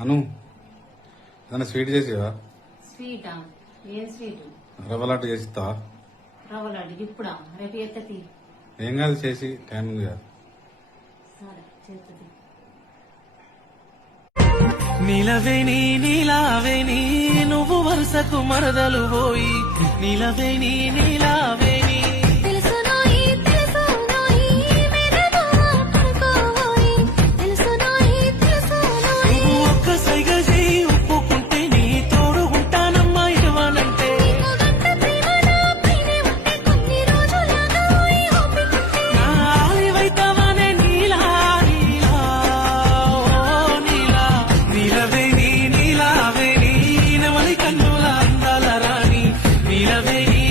అను. ఏదైనా స్వీట్ చేసేవా? స్వీటా? ఏం స్వీట్? రవ్వ లడ్డు చేసిస్తావా రవ్వలాడు ఇప్పుడా? రేపు ఎత్తది ఏం కాదు చేసి టైం ఉంది కదా. సరే చేస్తుంది నిలవేని నీలావేని నువ్వు వరుసకు మరదలు పోయి. నిలవేని నీలావే baby.